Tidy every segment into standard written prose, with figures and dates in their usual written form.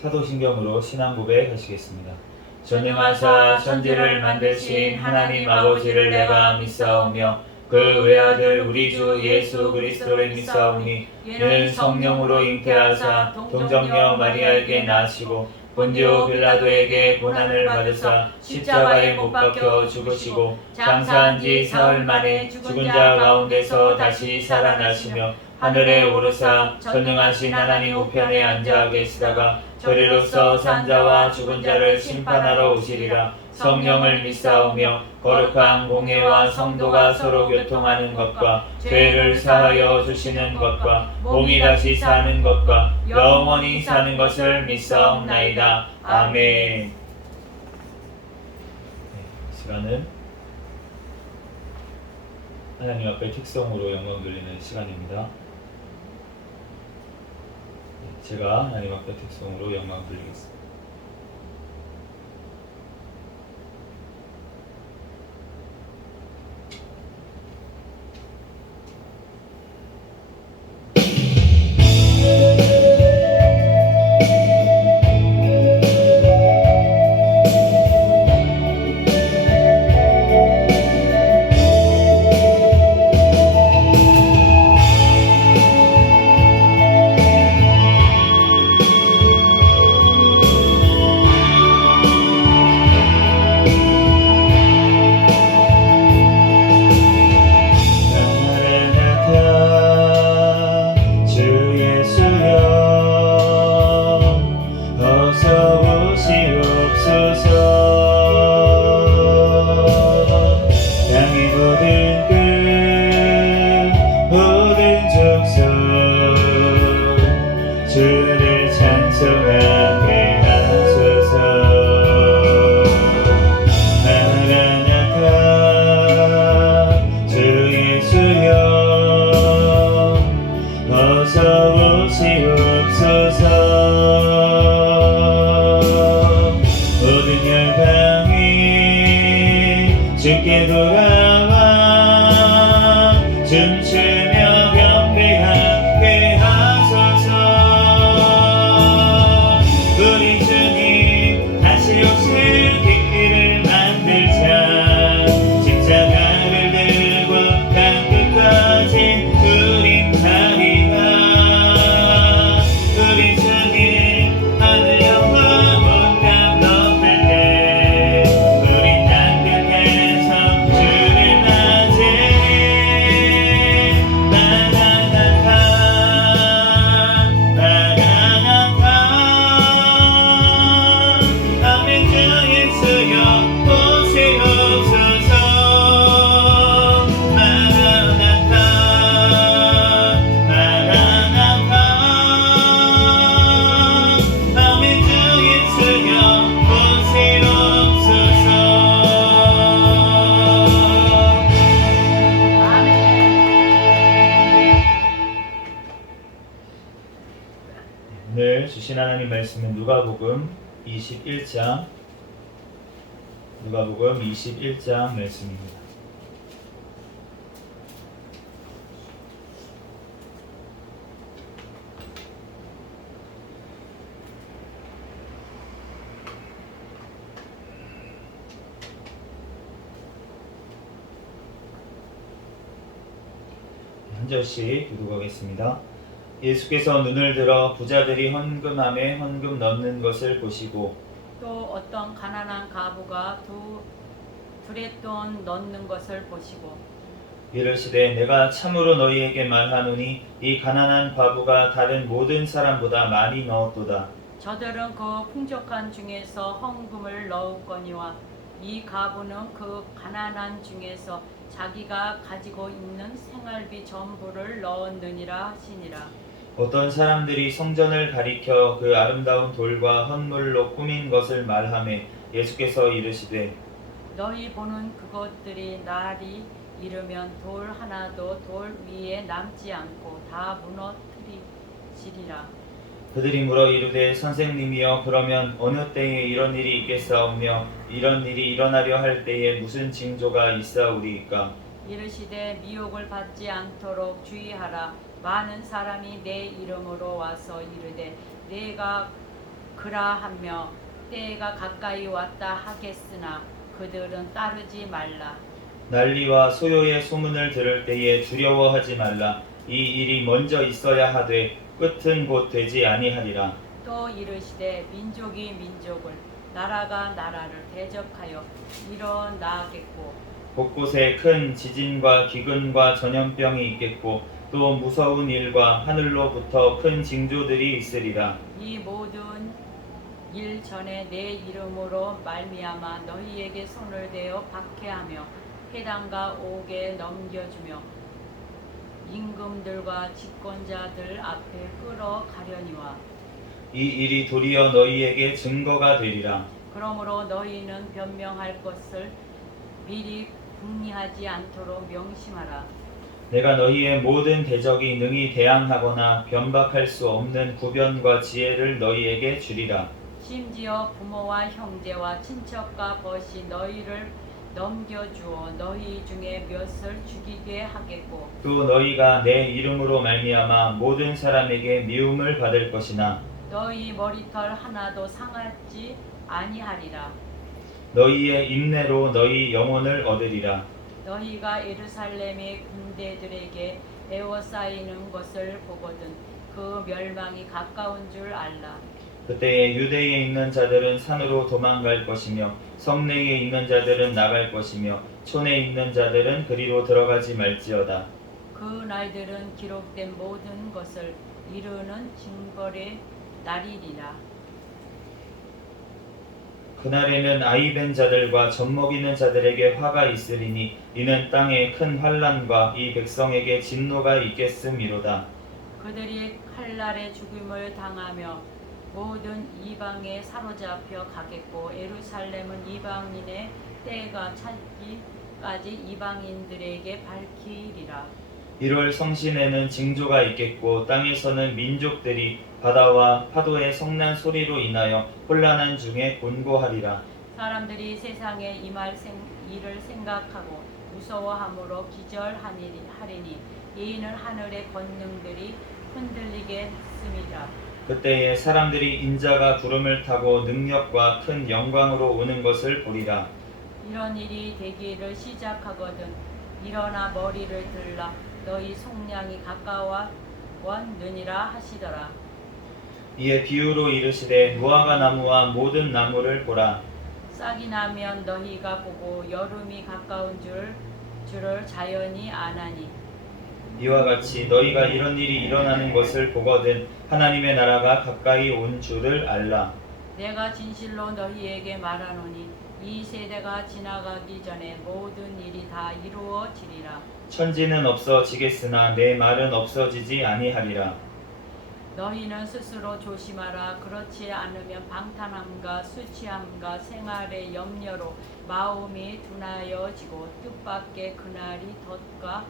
사도신경으로 신앙 고백하시겠습니다. 전능하사 천지를 만드신 하나님 아버지를 내가 믿사오며 그 외아들 우리 주 예수 그리스도를 믿사오니 이는 성령으로 잉태하사 동정녀 마리아에게 나시고 본디오 빌라도에게 고난을 받으사 십자가에 못 박혀 죽으시고 장사한 지 사흘 만에 죽은 자 가운데서 다시 살아나시며 하늘에 오르사 전능하신 하나님 우편에 앉아 계시다가 저리로서 산자와 죽은 자를 심판하러 오시리라. 성령을 믿사오며 거룩한 공회와 성도가 서로 교통하는 것과 죄를 사하여 주시는 것과 몸이 다시 사는 것과 영원히 사는 것을 믿사옵나이다. 아멘. 시간은 하나님 앞에 특성으로 영광 돌리는 시간입니다. 제가 하나님 앞에 특성으로 영광 돌리겠습니다. 주께 돌아와 춤추며 경배하게 하소서. 우리 주님 다시 오실 길을 만들자. 십자가를 들고 땅끝까지 우린 가리라. 우리 주님 하늘 영화 못감 높을 때 우린 땅끝에서 주를 맞으리. 나가나가 아멘. 주 예수여 오시옵소서. 마라나타 마라나타 아멘. 주 예수여 오시옵소서. 오늘 주신 하나님 말씀은 누가복음 21장 말씀입니다. 한 절씩 교독하겠습니다. 예수께서 눈을 들어 부자들이 헌금함에 헌금 넣는 것을 보시고 또 어떤 가난한 과부가 둘의 돈 넣는 것을 보시고 이르시되 내가 참으로 너희에게 말하노니 이 가난한 과부가 다른 모든 사람보다 많이 넣었도다. 저들은 그 풍족한 중에서 헌금을 넣었거니와 이 과부는 그 가난한 중에서 자기가 가지고 있는 생활비 전부를 넣었느니라 하시니라. 어떤 사람들이 성전을 가리켜 그 아름다운 돌과 헌물로 꾸민 것을 말하매 예수께서 이르시되 너희 보는 그것들이 날이 이르면 돌 하나도 돌 위에 남지 않고 다 무너뜨리시리라. 그들이 물어 이르되 선생님이여 그러면 어느 때에 이런 일이 있겠사오며 이런 일이 일어나려 할 때에 무슨 징조가 있사오리이까? 이르시되 미혹을 받지 않도록 주의하라. 많은 사람이 내 이름으로 와서 이르되 내가 그라하며 때가 가까이 왔다 하겠으나 그들은 따르지 말라. 난리와 소요의 소문을 들을 때에 두려워하지 말라. 이 일이 먼저 있어야 하되 끝은 곧 되지 아니하리라. 또 이르시되 민족이 민족을 나라가 나라를 대적하여 일어나겠고 곳곳에 큰 지진과 기근과 전염병이 있겠고 또 무서운 일과 하늘로부터 큰 징조들이 있으리라. 이 모든 일 전에 내 이름으로 말미암아 너희에게 손을 대어 박해하며 해당과 옥에 넘겨주며 임금들과 집권자들 앞에 끌어가려니와 이 일이 도리어 너희에게 증거가 되리라. 그러므로 너희는 변명할 것을 미리 궁리하지 않도록 명심하라. 내가 너희의 모든 대적이 능히 대항하거나 변박할 수 없는 구변과 지혜를 너희에게 주리라. 심지어 부모와 형제와 친척과 벗이 너희를 넘겨주어 너희 중에 몇을 죽이게 하겠고 또 너희가 내 이름으로 말미암아 모든 사람에게 미움을 받을 것이나 너희 머리털 하나도 상하지 아니하리라. 너희의 인내로 너희 영혼을 얻으리라. 너희가 예루살렘의 군대들에게 에워싸이는 것을 보거든 그 멸망이 가까운 줄 알라. 그때에 유대에 있는 자들은 산으로 도망갈 것이며 성내에 있는 자들은 나갈 것이며 촌에 있는 자들은 그리로 들어가지 말지어다. 그 날들은 기록된 모든 것을 이루는 징벌의 날이리라. 그날에는 아이벤 자들과 젖먹이는 자들에게 화가 있으리니 이는 땅에 큰 환난과 이 백성에게 진노가 있겠음이로다. 그들이 칼날의 죽임을 당하며 모든 이방에 사로잡혀 가겠고 예루살렘은 이방인의 때가 차기까지 이방인들에게 밝히리라. 1월 성신에는 징조가 있겠고 땅에서는 민족들이 바다와 파도의 성난 소리로 인하여 혼란한 중에 곤고하리라. 사람들이 세상에 임할 일을 생각하고 무서워함으로 기절하리니 이는 하늘의 권능들이 흔들리게 했음이라. 그때에 사람들이 인자가 구름을 타고 능력과 큰 영광으로 오는 것을 보리라. 이런 일이 되기를 시작하거든 일어나 머리를 들라 너희 속량이 가까웠느니라 하시더라. 이에 비유로 이르시되 무화과 나무와 모든 나무를 보라. 싹이 나면 너희가 보고 여름이 가까운 줄을 자연히 아나니 이와 같이 너희가 이런 일이 일어나는 것을 보거든 하나님의 나라가 가까이 온 줄을 알라. 내가 진실로 너희에게 말하노니 이 세대가 지나가기 전에 모든 일이 다 이루어지리라. 천지는 없어지겠으나 내 말은 없어지지 아니하리라. 너희는 스스로 조심하라. 그렇지 않으면 방탕함과 수치함과 생활의 염려로 마음이 둔하여지고 뜻밖의 그날이 덫과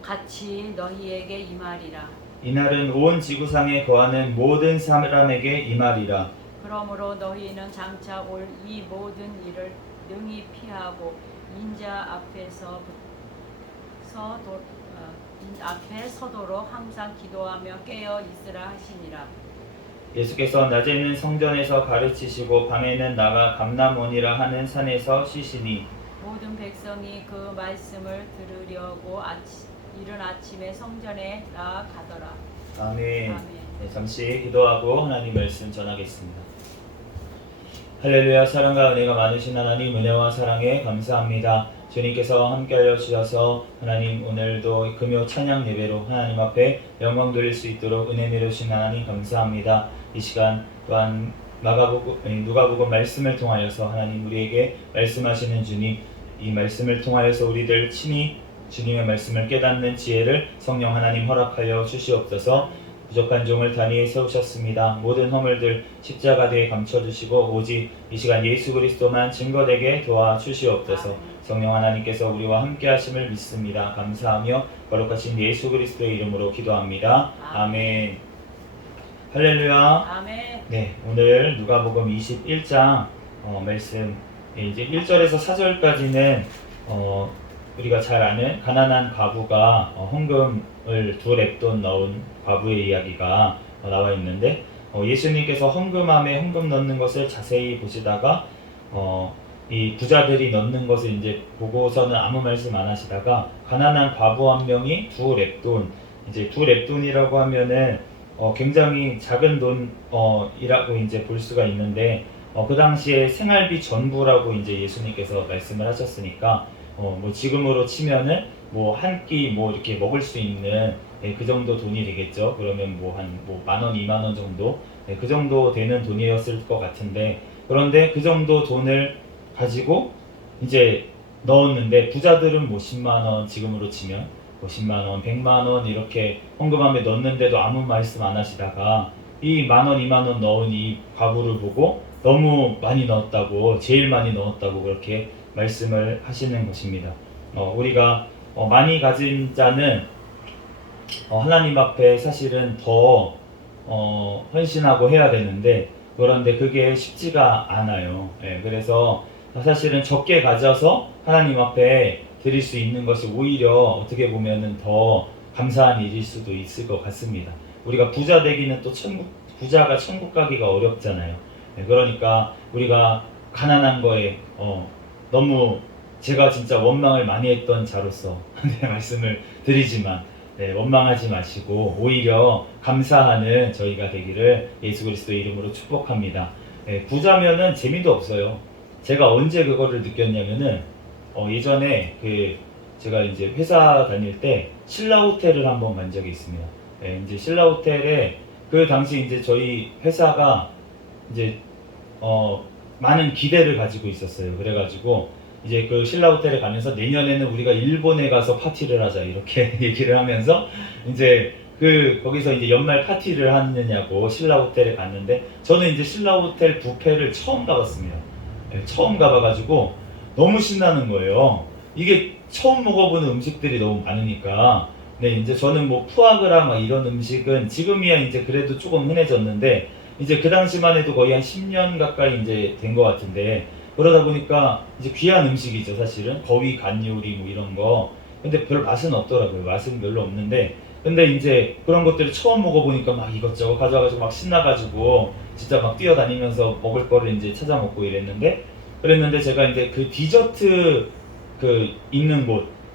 같이 너희에게 임하리라. 이날은 온 지구상에 거하는 모든 사람에게 임하리라. 그러므로 너희는 장차 올 이 모든 일을 능히 피하고 인자 앞에 서도록 항상 기도하며 깨어 있으라 하시니라. 예수께서 낮에는 성전에서 가르치시고 밤에는 나가 감람원이라 하는 산에서 쉬시니 모든 백성이 그 말씀을 들으려고 이른 아침에 성전에 나아가더라. 아멘. 아멘. 네, 잠시 기도하고 하나님 말씀 전하겠습니다. 할렐루야. 사랑과 은혜가 많으신 하나님, 은혜와 사랑에 감사합니다. 주님께서 함께하여 주셔서 하나님 오늘도 금요 찬양 예배로 하나님 앞에 영광 돌릴 수 있도록 은혜 내려주신 하나님 감사합니다. 이 시간 또한 누가복음 말씀을 통하여서 하나님 우리에게 말씀하시는 주님, 이 말씀을 통하여서 우리들 친히 주님의 말씀을 깨닫는 지혜를 성령 하나님 허락하여 주시옵소서. 부족한 종을 단위에 세우셨습니다. 모든 허물들 십자가대에 감춰주시고 오직 이 시간 예수 그리스도만 증거되게 도와주시옵소서. 성령 하나님께서 우리와 함께 하심을 믿습니다. 감사하며 거룩하신 예수 그리스도의 이름으로 기도합니다. 아멘. 할렐루야. 아멘. 네, 오늘 누가복음 21장 말씀 이제 1절에서 4절까지는 우리가 잘 아는 가난한 과부가 헌금을 2렙돈 넣은 과부의 이야기가 나와 있는데 예수님께서 헌금함에 헌금 넣는 것을 자세히 보시다가 이 부자들이 넣는 것을 이제 보고서는 아무 말씀 안 하시다가 가난한 과부 한 명이 두 렙돈, 이제 두 렙돈이라고 하면은 굉장히 작은 돈이라고 이제 볼 수가 있는데 그 당시에 생활비 전부라고 이제 예수님께서 말씀을 하셨으니까 뭐 지금으로 치면은 뭐 한 끼 뭐 이렇게 먹을 수 있는 그 정도 돈이 되겠죠. 그러면 뭐 한 뭐 10,000원, 20,000원 정도 그 정도 되는 돈이었을 것 같은데, 그런데 그 정도 돈을 가지고 이제 넣었는데 부자들은 뭐 10만 원, 지금으로 치면 뭐 10만 원, 100만 원 이렇게 헌금함에 넣었는데도 아무 말씀 안 하시다가 이 10,000원, 20,000원 넣은 이 과부를 보고 너무 많이 넣었다고, 제일 많이 넣었다고 그렇게 말씀을 하시는 것입니다. 우리가 많이 가진 자는 하나님 앞에 사실은 더 헌신하고 해야 되는데, 그런데 그게 쉽지가 않아요. 그래서 사실은 적게 가져서 하나님 앞에 드릴 수 있는 것이 오히려 어떻게 보면은 더 감사한 일일 수도 있을 것 같습니다. 우리가 부자 되기는 또 부자가 천국 가기가 어렵잖아요. 그러니까 우리가 가난한 거에 너무 제가 진짜 원망을 많이 했던 자로서 말씀을 드리지만 원망하지 마시고 오히려 감사하는 저희가 되기를 예수 그리스도의 이름으로 축복합니다. 부자면은 재미도 없어요. 제가 언제 그거를 느꼈냐면은 예전에 제가 이제 회사 다닐 때 신라 호텔을 한번 간 적이 있습니다. 이제 신라 호텔에 그 당시 이제 저희 회사가 이제 많은 기대를 가지고 있었어요. 그래가지고 이제 그 신라 호텔에 가면서 내년에는 우리가 일본에 가서 파티를 하자 이렇게 얘기를 하면서 이제 거기서 이제 연말 파티를 하느냐고 신라 호텔에 갔는데, 저는 이제 신라 호텔 뷔페를 처음 가봤습니다. 처음 가봐가지고 너무 신나는 거예요. 이게 처음 먹어보는 음식들이 너무 많으니까. 이제 저는 뭐 푸아그라 막 이런 음식은 지금이야 이제 그래도 조금 흔해졌는데, 이제 그 당시만 해도 거의 한 10년 가까이 이제 된 것 같은데, 그러다 보니까 이제 귀한 음식이죠, 사실은. 거위 간 요리 뭐 이런 거. 근데 별 맛은 없더라고요. 맛은 별로 없는데, 근데 이제 그런 것들을 처음 먹어보니까 막 이것저것 가져와가지고 막 신나가지고 진짜 막 뛰어다니면서 먹을 거를 이제 찾아 먹고 그랬는데 제가 이제 그 디저트 있는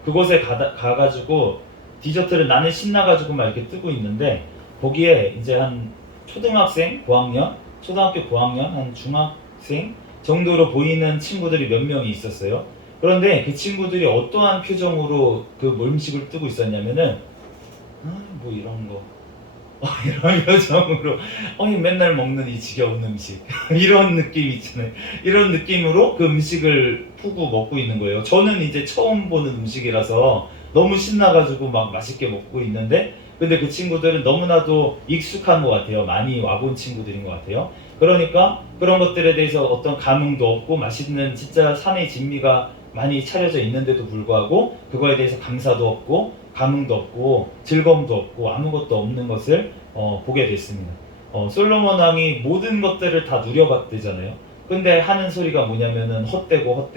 그곳에 가가지고 디저트를 나는 신나가지고 막 이렇게 뜨고 있는데, 거기에 이제 한 초등학교 고학년, 한 중학생 정도로 보이는 친구들이 몇 명이 있었어요. 그런데 그 친구들이 어떠한 표정으로 그 음식을 뜨고 있었냐면은 뭐 이런 거 이런 표정으로 맨날 먹는 이 지겨운 음식 이런 느낌 있잖아요. 이런 느낌으로 그 음식을 푸고 먹고 있는 거예요. 저는 이제 처음 보는 음식이라서 너무 신나가지고 막 맛있게 먹고 있는데, 근데 그 친구들은 너무나도 익숙한 것 같아요. 많이 와본 친구들인 것 같아요. 그러니까 그런 것들에 대해서 어떤 감흥도 없고 맛있는 진짜 산의 진미가 많이 차려져 있는데도 불구하고 그거에 대해서 감사도 없고 감흥도 없고 즐거움도 없고 아무것도 없는 것을 보게 됐습니다. 솔로몬 왕이 모든 것들을 다 누려봤대잖아요. 근데 하는 소리가 뭐냐면은 헛되고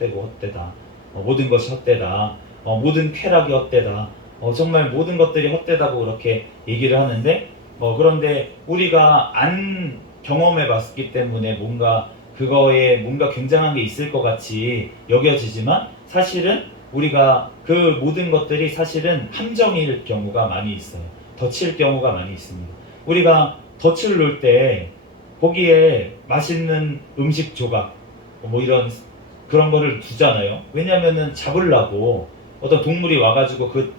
헛되다. 모든 것이 헛되다. 모든 쾌락이 헛되다. 정말 모든 것들이 헛되다고 그렇게 얘기를 하는데, 그런데 우리가 안 경험해 봤기 때문에 그거에 뭔가 굉장한 게 있을 것 같이 여겨지지만, 사실은 우리가 그 모든 것들이 사실은 함정일 경우가 많이 있어요. 덫일 경우가 많이 있습니다. 우리가 덫을 놓을 때 거기에 맛있는 음식 조각 뭐 이런 그런 거를 두잖아요. 왜냐면은 잡으려고 어떤 동물이 와가지고 그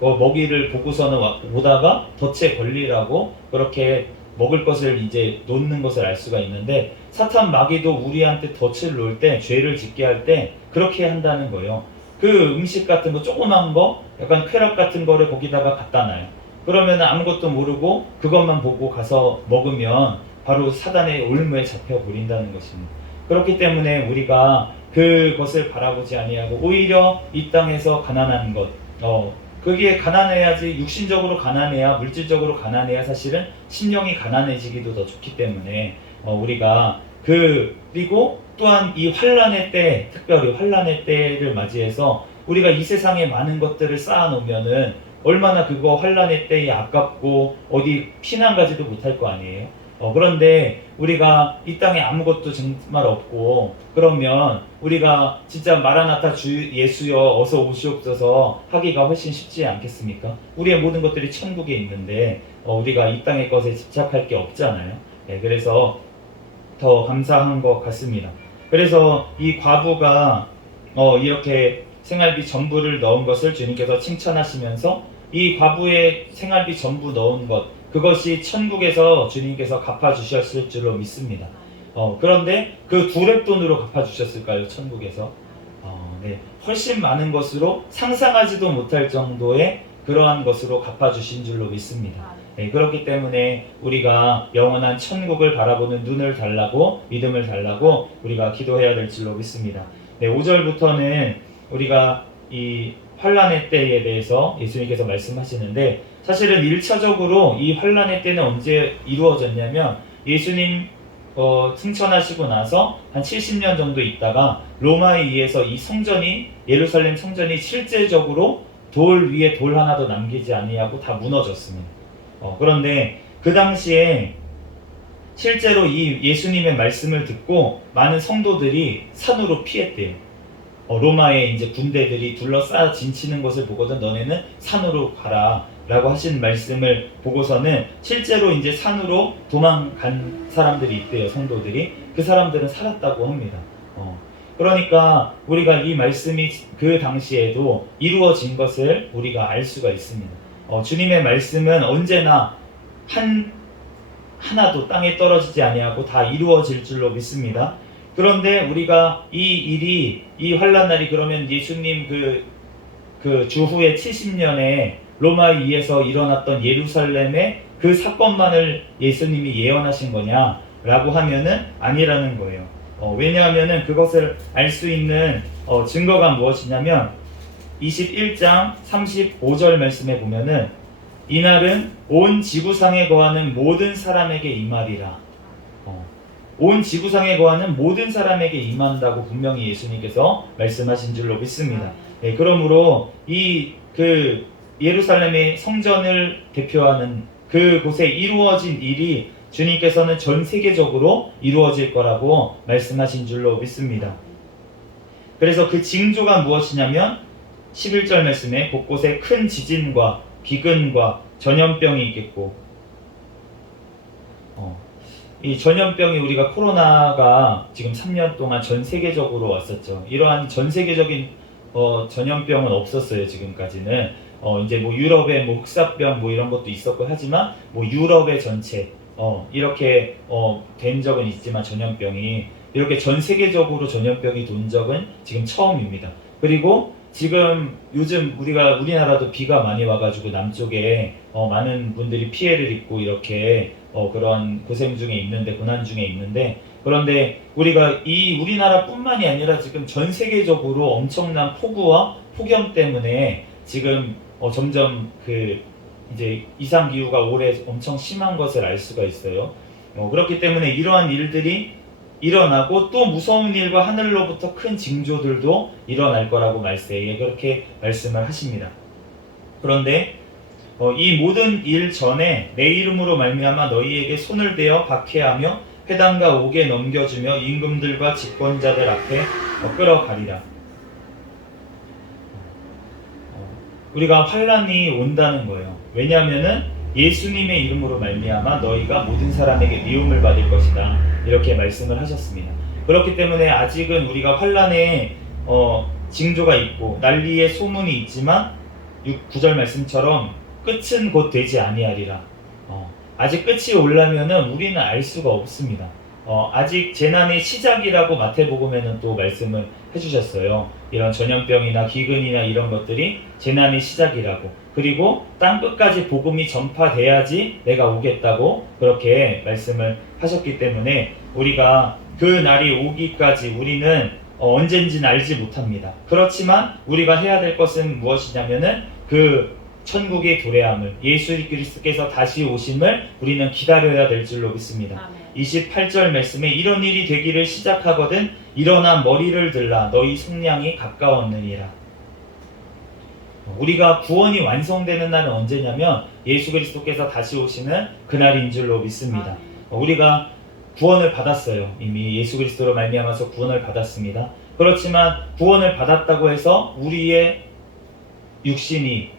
먹이를 보고서는 오다가 덫에 걸리라고 그렇게 먹을 것을 이제 놓는 것을 알 수가 있는데, 사탄 마귀도 우리한테 덫을 놓을 때, 죄를 짓게 할 때 그렇게 한다는 거예요. 그 음식 같은 거, 조그만 거, 약간 쾌락 같은 거를 거기다가 갖다 놔요. 그러면 아무것도 모르고 그것만 보고 가서 먹으면 바로 사단의 올무에 잡혀버린다는 것입니다. 그렇기 때문에 우리가 그것을 바라보지 아니하고 오히려 이 땅에서 가난한 것, 그게 가난해야지, 육신적으로 가난해야, 물질적으로 가난해야 사실은 심령이 가난해지기도 더 좋기 때문에 우리가 그리고 또한 이 환난의 때, 특별히 환난의 때를 맞이해서 우리가 이 세상에 많은 것들을 쌓아놓으면은 얼마나 그거 환난의 때에 아깝고 어디 피난 가지도 못할 거 아니에요. 그런데 우리가 이 땅에 아무것도 정말 없고 그러면 우리가 진짜 마라나타 주 예수여 어서 오시옵소서 하기가 훨씬 쉽지 않겠습니까? 우리의 모든 것들이 천국에 있는데 우리가 이 땅의 것에 집착할 게 없잖아요. 그래서 더 감사한 것 같습니다. 그래서 이 과부가 이렇게 생활비 전부를 넣은 것을 주님께서 칭찬하시면서 이 과부의 생활비 전부 넣은 것, 그것이 천국에서 주님께서 갚아주셨을 줄로 믿습니다. 그런데 그 두 렙돈으로 갚아주셨을까요? 천국에서? 네, 훨씬 많은 것으로 상상하지도 못할 정도의 그러한 것으로 갚아주신 줄로 믿습니다. 네, 그렇기 때문에 우리가 영원한 천국을 바라보는 눈을 달라고, 믿음을 달라고 우리가 기도해야 될 줄로 믿습니다. 네, 5절부터는 우리가 이 환란의 때에 대해서 예수님께서 말씀하시는데, 사실은 1차적으로 이 환란의 때는 언제 이루어졌냐면 예수님 승천하시고 나서 한 70년 정도 있다가 로마에 의해서 이 성전이, 예루살렘 성전이 실제적으로 돌 위에 돌 하나도 남기지 아니하고 다 무너졌습니다. 그런데 그 당시에 실제로 이 예수님의 말씀을 듣고 많은 성도들이 산으로 피했대요. 로마의 이제 군대들이 둘러싸 진치는 것을 보거든 너네는 산으로 가라 라고 하신 말씀을 보고서는 실제로 이제 산으로 도망간 사람들이 있대요. 성도들이. 그 사람들은 살았다고 합니다. 그러니까 우리가 이 말씀이 그 당시에도 이루어진 것을 우리가 알 수가 있습니다. 주님의 말씀은 언제나 하나도 땅에 떨어지지 아니하고 다 이루어질 줄로 믿습니다. 그런데 우리가 이 일이, 이 환란날이 그러면 예수님 그 주후에 70년에 로마에 의해서 일어났던 예루살렘의 그 사건만을 예수님이 예언하신 거냐라고 하면은 아니라는 거예요. 왜냐하면은 그것을 알 수 있는 증거가 무엇이냐면 21장 35절 말씀에 보면은 이날은 온 지구상에 거하는 모든 사람에게 임하리라. 온 지구상에 거하는 모든 사람에게 임한다고 분명히 예수님께서 말씀하신 줄로 믿습니다. 네, 그러므로 그 예루살렘의 성전을 대표하는 그곳에 이루어진 일이 주님께서는 전 세계적으로 이루어질 거라고 말씀하신 줄로 믿습니다. 그래서 그 징조가 무엇이냐면 11절 말씀에 곳곳에 큰 지진과 비근과 전염병이 있겠고, 이 전염병이 우리가 코로나가 지금 3년 동안 전 세계적으로 왔었죠. 이러한 전 세계적인 전염병은 없었어요. 지금까지는 이제 뭐 유럽의 뭐 흑사병 뭐 이런 것도 있었고 하지만 뭐 유럽의 전체 이렇게 된 적은 있지만 전염병이 이렇게 전 세계적으로 전염병이 돈 적은 지금 처음입니다. 그리고 지금 요즘 우리나라도 비가 많이 와가지고 남쪽에 많은 분들이 피해를 입고 이렇게 그런 고생 중에 있는데, 고난 중에 있는데, 그런데 우리가 이 우리나라뿐만이 아니라 지금 전 세계적으로 엄청난 폭우와 폭염 때문에 지금 점점 이제 이상 기후가 올해 엄청 심한 것을 알 수가 있어요. 그렇기 때문에 이러한 일들이 일어나고 또 무서운 일과 하늘로부터 큰 징조들도 일어날 거라고 말세에 그렇게 말씀을 하십니다. 그런데 이 모든 일 전에 내 이름으로 말미암아 너희에게 손을 대어 박해하며 회당과 옥에 넘겨주며 임금들과 집권자들 앞에 끌어가리라. 우리가 환란이 온다는 거예요. 왜냐하면은 예수님의 이름으로 말미암아 너희가 모든 사람에게 미움을 받을 것이다. 이렇게 말씀을 하셨습니다. 그렇기 때문에 아직은 우리가 환란의 징조가 있고 난리의 소문이 있지만 9절 말씀처럼 끝은 곧 되지 아니하리라. 아직 끝이 오려면은 우리는 알 수가 없습니다. 아직 재난의 시작이라고 마태복음에는 또 말씀을 해주셨어요. 이런 전염병이나 기근이나 이런 것들이 재난의 시작이라고. 그리고 땅 끝까지 복음이 전파돼야지 내가 오겠다고 그렇게 말씀을 하셨기 때문에 우리가 그 날이 오기까지 우리는 언젠지는 알지 못합니다. 그렇지만 우리가 해야 될 것은 무엇이냐면은 그 천국의 도래함을, 예수 그리스도께서 다시 오심을 우리는 기다려야 될 줄로 믿습니다. 28절 말씀에 이런 일이 되기를 시작하거든 일어나 머리를 들라 너희 속량이 가까웠느니라. 우리가 구원이 완성되는 날은 언제냐면 예수 그리스도께서 다시 오시는 그날인 줄로 믿습니다. 우리가 구원을 받았어요. 이미 예수 그리스도로 말미암아서 구원을 받았습니다. 그렇지만 구원을 받았다고 해서 우리의 육신이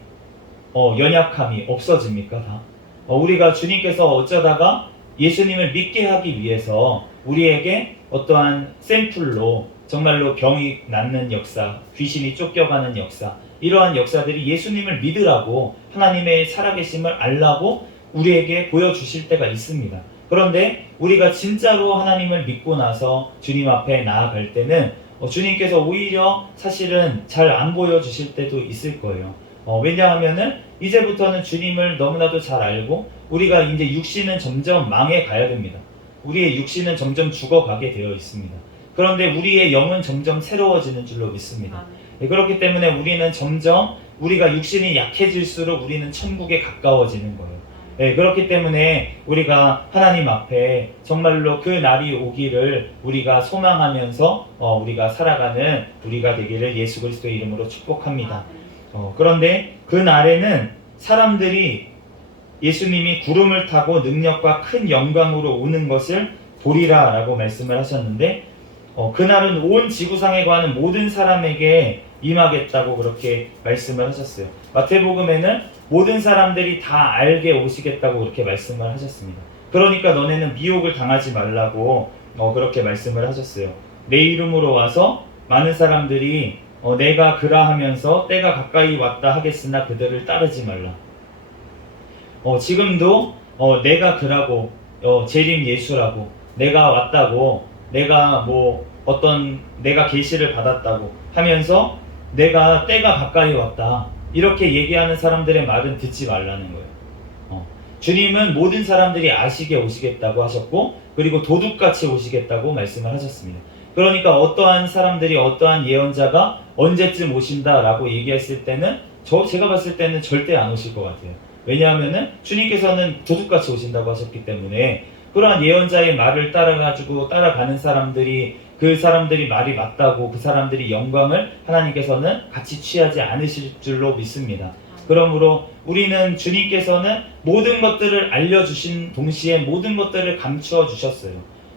연약함이 없어집니까? 다? 우리가 주님께서 어쩌다가 예수님을 믿게 하기 위해서 우리에게 어떠한 샘플로 정말로 병이 낫는 역사, 귀신이 쫓겨가는 역사, 이러한 역사들이 예수님을 믿으라고 하나님의 살아계심을 알라고 우리에게 보여주실 때가 있습니다. 그런데 우리가 진짜로 하나님을 믿고 나서 주님 앞에 나아갈 때는 주님께서 오히려 사실은 잘 안 보여주실 때도 있을 거예요. 왜냐하면은 이제부터는 주님을 너무나도 잘 알고 우리가 이제 육신은 점점 망해 가야 됩니다. 우리의 육신은 점점 죽어가게 되어 있습니다. 그런데 우리의 영은 점점 새로워지는 줄로 믿습니다. 그렇기 때문에 우리는 점점 우리가 육신이 약해질수록 우리는 천국에 가까워지는 거예요. 그렇기 때문에 우리가 하나님 앞에 정말로 그 날이 오기를 우리가 소망하면서 우리가 살아가는 우리가 되기를 예수 그리스도의 이름으로 축복합니다. 그런데 그 날에는 사람들이 예수님이 구름을 타고 능력과 큰 영광으로 오는 것을 보리라 라고 말씀을 하셨는데 그날은 온 지구상에 거하는 모든 사람에게 임하겠다고 그렇게 말씀을 하셨어요. 마태복음에는 모든 사람들이 다 알게 오시겠다고 그렇게 말씀을 하셨습니다. 그러니까 너네는 미혹을 당하지 말라고 그렇게 말씀을 하셨어요. 내 이름으로 와서 많은 사람들이 내가 그라 하면서 때가 가까이 왔다 하겠으나 그들을 따르지 말라. 지금도 내가 그라고 재림 예수라고 내가 왔다고 내가 내가 계시를 받았다고 하면서 내가 때가 가까이 왔다 이렇게 얘기하는 사람들의 말은 듣지 말라는 거예요. 주님은 모든 사람들이 아시게 오시겠다고 하셨고 그리고 도둑같이 오시겠다고 말씀을 하셨습니다. 그러니까 어떠한 사람들이 어떠한 예언자가 언제쯤 오신다라고 얘기했을 때는 제가 봤을 때는 절대 안 오실 것 같아요. 왜냐하면은 주님께서는 도둑같이 오신다고 하셨기 때문에 그러한 예언자의 말을 따라가는 사람들이 그 사람들이 말이 맞다고 그 사람들이 영광을 하나님께서는 같이 취하지 않으실 줄로 믿습니다. 그러므로 우리는 주님께서는 모든 것들을 알려주신 동시에 모든 것들을 감추어 주셨어요.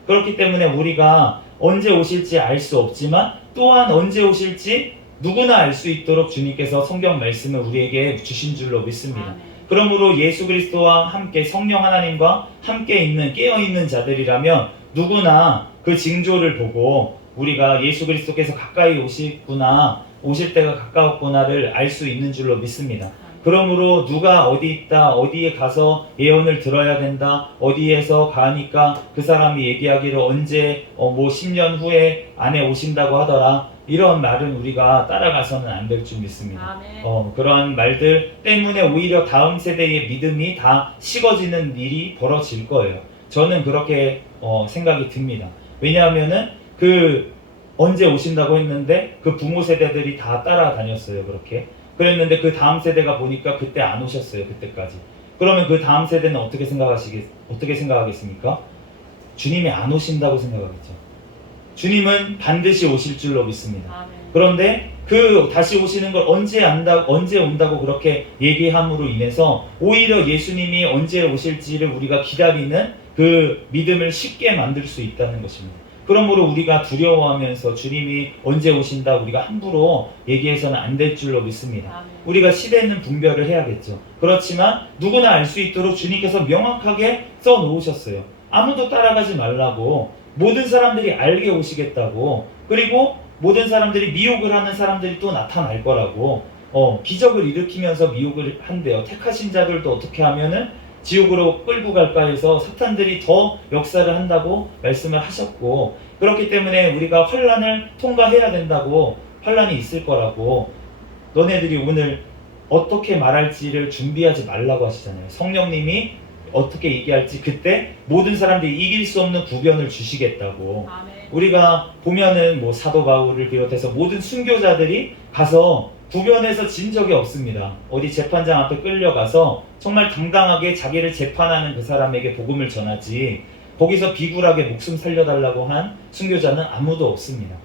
그렇기 때문에 우리가 언제 오실지 알 수 없지만 또한 언제 오실지 누구나 알 수 있도록 주님께서 성경 말씀을 우리에게 주신 줄로 믿습니다. 그러므로 예수 그리스도와 함께 성령 하나님과 함께 있는 깨어있는 자들이라면 누구나 그 징조를 보고 우리가 예수 그리스도께서 가까이 오시구나 오실 때가 가까웠구나를 알 수 있는 줄로 믿습니다. 그러므로 누가 어디 있다 어디에 가서 예언을 들어야 된다 어디에서 가니까 그 사람이 얘기하기를 언제 10년 후에 안에 오신다고 하더라 이런 말은 우리가 따라가서는 안 될 줄 믿습니다. 그러한 말들 때문에 오히려 다음 세대의 믿음이 다 식어지는 일이 벌어질 거예요. 저는 그렇게 생각이 듭니다. 왜냐하면은 언제 오신다고 했는데 그 부모 세대들이 다 따라다녔어요. 그랬는데 그 다음 세대가 보니까 그때 안 오셨어요. 그때까지. 그러면 그 다음 세대는 어떻게 생각하겠습니까? 주님이 안 오신다고 생각하겠죠. 주님은 반드시 오실 줄로 믿습니다. 그런데 다시 오시는 걸 언제 온다고 그렇게 얘기함으로 인해서 오히려 예수님이 언제 오실지를 우리가 기다리는 그 믿음을 쉽게 만들 수 있다는 것입니다. 그러므로 우리가 두려워하면서 주님이 언제 오신다 우리가 함부로 얘기해서는 안 될 줄로 믿습니다. 우리가 시대는 분별을 해야겠죠. 그렇지만 누구나 알 수 있도록 주님께서 명확하게 써놓으셨어요. 아무도 따라가지 말라고 모든 사람들이 알게 오시겠다고 그리고 모든 사람들이 미혹을 하는 사람들이 또 나타날 거라고 기적을 일으키면서 미혹을 한대요. 택하신 자들도 어떻게 하면은 지옥으로 끌고 갈까 해서 사탄들이 더 역사를 한다고 말씀을 하셨고 그렇기 때문에 우리가 환난을 통과해야 된다고 환난이 있을 거라고 너네들이 오늘 어떻게 말할지를 준비하지 말라고 하시잖아요. 성령님이 어떻게 얘기할지 그때 모든 사람들이 이길 수 없는 구변을 주시겠다고. 우리가 보면은 사도 바울을 비롯해서 모든 순교자들이 가서 구변에서 진 적이 없습니다. 어디 재판장 앞에 끌려가서 정말 당당하게 자기를 재판하는 그 사람에게 복음을 전하지 거기서 비굴하게 목숨 살려달라고 한 순교자는 아무도 없습니다.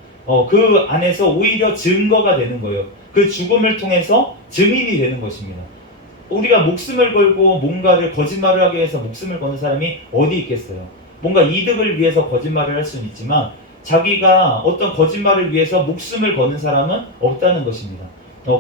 그 안에서 오히려 증거가 되는 거예요. 그 죽음을 통해서 증인이 되는 것입니다. 우리가 목숨을 걸고 뭔가를 거짓말을 하기 위해서 목숨을 거는 사람이 어디 있겠어요? 뭔가 이득을 위해서 거짓말을 할 수는 있지만 자기가 어떤 거짓말을 위해서 목숨을 거는 사람은 없다는 것입니다.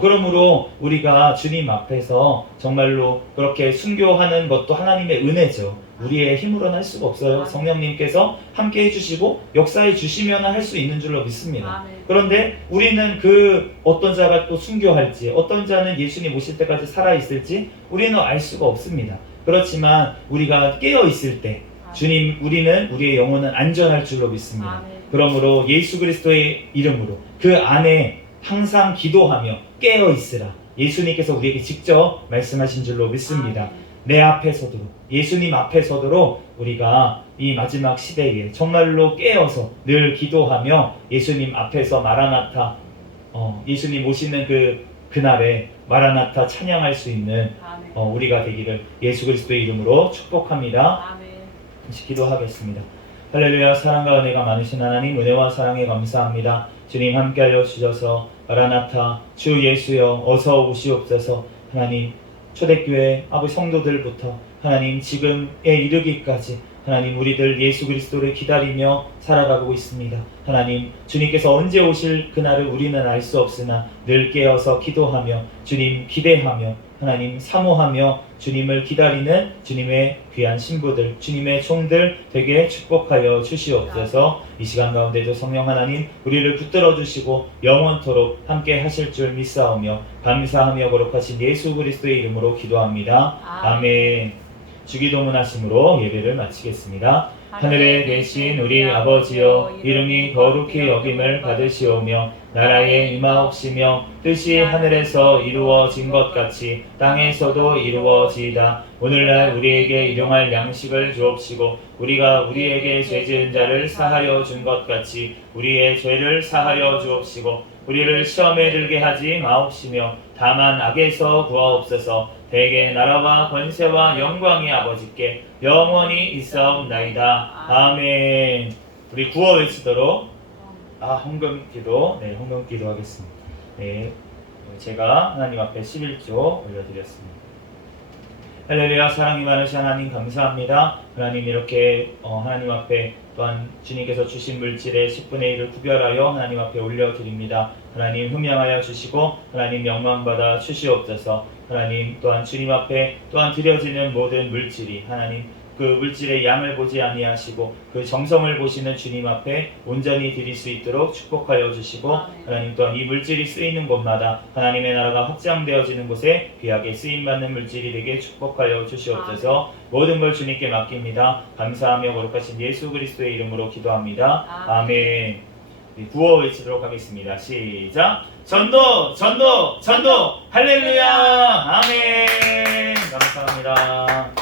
그러므로 우리가 주님 앞에서 정말로 그렇게 순교하는 것도 하나님의 은혜죠. 우리의 힘으로는 할 수가 없어요. 성령님께서 함께 해주시고 역사해 주시면 할 수 있는 줄로 믿습니다. 아멘. 그런데 우리는 그 어떤 자가 또 순교할지, 어떤 자는 예수님 오실 때까지 살아있을지 우리는 알 수가 없습니다. 그렇지만 우리가 깨어 있을 때 주님, 우리는 우리의 영혼은 안전할 줄로 믿습니다. 아멘. 그러므로 예수 그리스도의 이름으로 그 안에 항상 기도하며 깨어 있으라. 예수님께서 우리에게 직접 말씀하신 줄로 믿습니다. 아멘. 내 앞에 서도록, 예수님 앞에 서도록 우리가 이 마지막 시대에 정말로 깨어서 늘 기도하며 예수님 앞에서 마라나타, 예수님 오시는 그날에 마라나타 찬양할 수 있는 아멘. 우리가 되기를 예수 그리스도의 이름으로 축복합니다. 아멘. 다시 기도하겠습니다. 할렐루야. 사랑과 은혜가 많으신 하나님, 은혜와 사랑에 감사합니다. 주님 함께하여 주셔서 마라나타 주 예수여 어서 오시옵소서. 하나님, 초대교회 아버지 성도들부터 하나님 지금에 이르기까지 하나님 우리들 예수 그리스도를 기다리며 살아가고 있습니다. 하나님, 주님께서 언제 오실 그날을 우리는 알 수 없으나 늘 깨어서 기도하며 주님 기대하며 하나님 사모하며 주님을 기다리는 주님의 귀한 신부들, 주님의 종들 되게 축복하여 주시옵소서. 이 시간 가운데도 성령 하나님 우리를 붙들어 주시고 영원토록 함께 하실 줄 믿사오며 감사하며 거룩하신 예수 그리스도의 이름으로 기도합니다. 아멘. 주기도문 하심으로 예배를 마치겠습니다. 하늘에 계신 우리 아버지여, 이름이 거룩히 여김을 받으시오며 나라에 임하옵시며 뜻이 하늘에서 이루어진 것 같이 땅에서도 이루어지이다. 오늘날 우리에게 일용할 양식을 주옵시고 우리가 우리에게 죄지은 자를 사하여 준 것 같이 우리의 죄를 사하여 주옵시고 우리를 시험에 들게 하지 마옵시며 다만 악에서 구하옵소서. 대개 나라와 권세와 영광이 아버지께 영원히 있사옵나이다. 아멘. 우리 구호 외치도록 헌금기도, 헌금기도 하겠습니다. 제가 하나님 앞에 11조 올려드렸습니다. 할렐루야. 사랑이 많으신 하나님 감사합니다. 하나님 이렇게 하나님 앞에 또한 주님께서 주신 물질의 10분의 1을 구별하여 하나님 앞에 올려드립니다. 하나님 흠양하여 주시고 하나님 영광받아 주시옵소서. 하나님 또한 주님 앞에 또한 드려지는 모든 물질이 하나님 그 물질의 양을 보지 아니하시고 그 정성을 보시는 주님 앞에 온전히 드릴 수 있도록 축복하여 주시고 하나님 또한 이 물질이 쓰이는 곳마다 하나님의 나라가 확장되어지는 곳에 귀하게 쓰임받는 물질이 되게 축복하여 주시옵소서. 모든 걸 주님께 맡깁니다. 감사하며 거룩하신 예수 그리스도의 이름으로 기도합니다. 아멘. 구호 외치도록 하겠습니다. 시작. 전도 전도 전도 할렐루야. 아멘. 감사합니다.